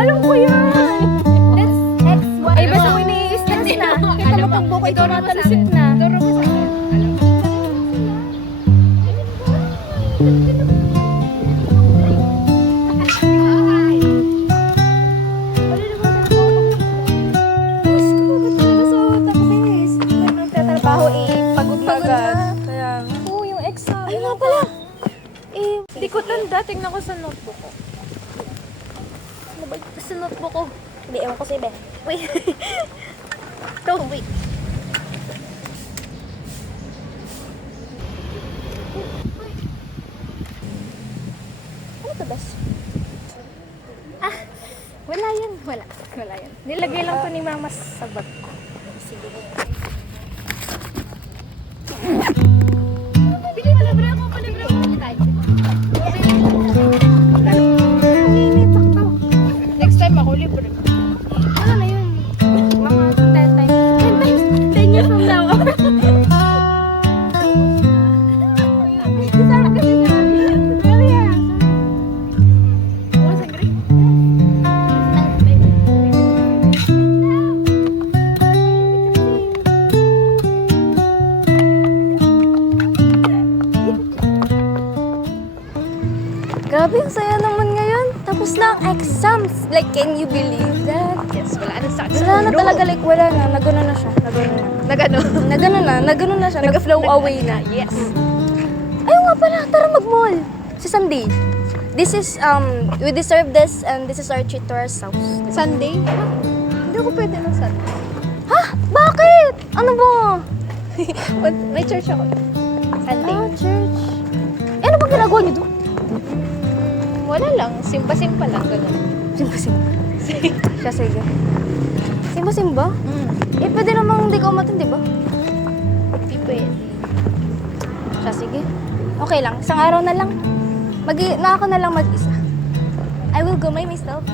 Alam ko yan! That's X1. Ay, basta ko ini-stress na. Kita mo pag buko ikaw natalsik na. Duro mo sa akin. Alam ko. Pagod na agad. Kaya, oo, yung exam. Ayun nga pala. Hindi ko tanda. Tingnan ko sa notebook ko. Ano ba sa notebook ko? Hindi, ewan ko sa'yo, Ben. Wait. Ito, wait. Ano to, Bes? Ah, wala yan. Wala yan. Nilagay lang to ni Mama sa bag ko. Sige. Palibre ako. Next time ako libre. Ano na yun? Mga 10 times. 10 years from now. Sana kasi sabi. Pero yan. Bukas ang grade. Grabe, ang saya naman ngayon. Tapos na ang exams. Like, can you believe that? Yes, wala na sa akin. Wala na talaga, like, wala na. Nagano na siya. Nagano na siya. Nag-flow away na. Yes. Ayun nga pala, tara mag-mall. Si Sunday. This is, we deserve this and this is our treat to ourselves. Sunday? Hindi ako pwede ng Sunday. Ha? Bakit? Ano ba? May church ako. Sunday. Ah, church. Eh, ano bang ginagawa niyo doon? Wala lang. Simba-simba lang. Ganun. Simba-simba? Siya, sige. Simba-simba? Eh, pwede namang hindi ka umatin, di ba? Hindi pwede. Siya, sige. Okay lang. Isang araw na lang. Ako na lang mag-isa. I will go by myself.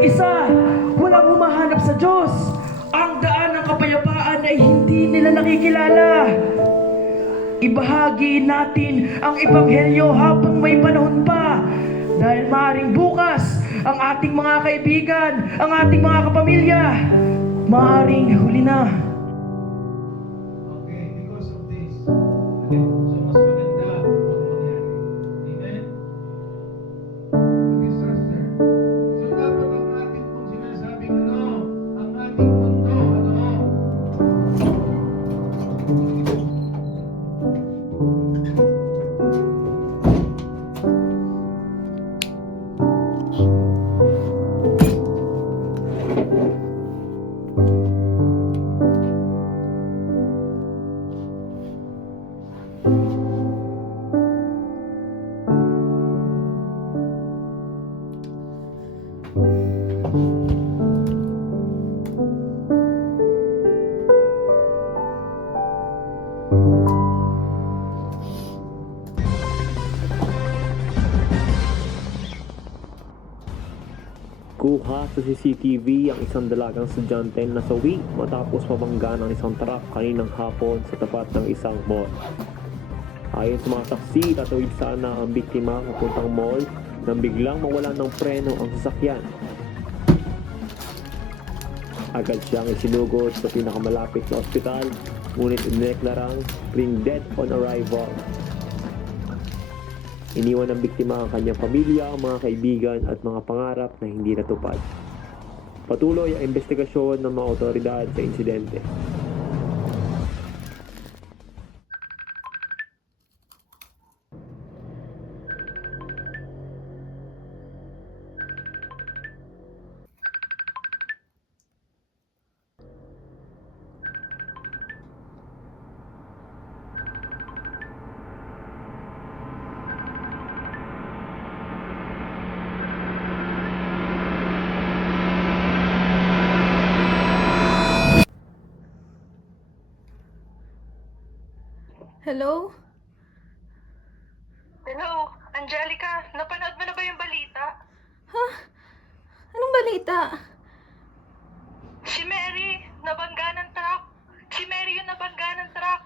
nag-isa, walang humahanap sa Diyos. Ang daan ng kapayapaan ay hindi nila nakikilala. Ibahagi natin ang ebanghelyo habang may panahon pa. Dahil maaaring bukas, ang ating mga kaibigan, ang ating mga kapamilya, maaaring huli na. Okay, because of this. Okay, so mas maganda huwag mangyari. Amen? Disaster. So dapat ang ating pong sinasabing ang ating mundo, Kuha sa CCTV ang isang dalagang estudyante na nasawi matapos mabangga ng isang truck kaninang hapon sa tapat ng isang mall. Ayon sa mga saksi, tatawid sana ang biktima papuntang mall nang biglang mawalan ng preno ang sasakyan. Agad siyang isinugod sa pinakamalapit na ospital, ngunit ineklarang being dead on arrival. Iniwan ng biktima ang kanyang pamilya, mga kaibigan at mga pangarap na hindi natupad. Patuloy ang investigasyon ng mga otoridad sa insidente. Hello? Hello, Angelica, napanood mo na ba yung balita? Ha? Anong balita? Si Mary, nabangga ng truck. Si Mary yung nabangga ng truck.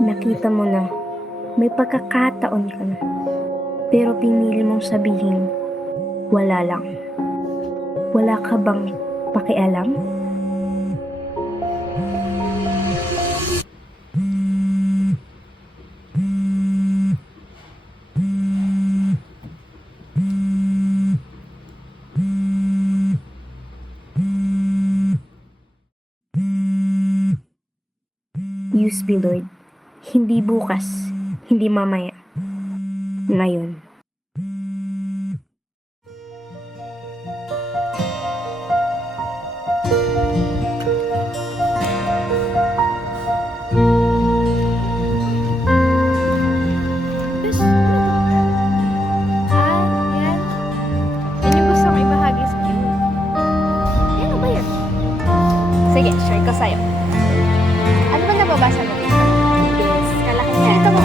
Nakita mo na, may pagkakataon ka na. Pero pinili mong sabihin, wala lang. Wala ka bang pakialam? Use be Lord. Hindi bukas, hindi mamaya. Ngayon. Bes, yan. Yan yung gusto kong ibahagi sa iyo. Ano ba yun? Sige, share ko sa'yo. Ano ba nababasa mo dito? Yes, kalaki niya. Ito mo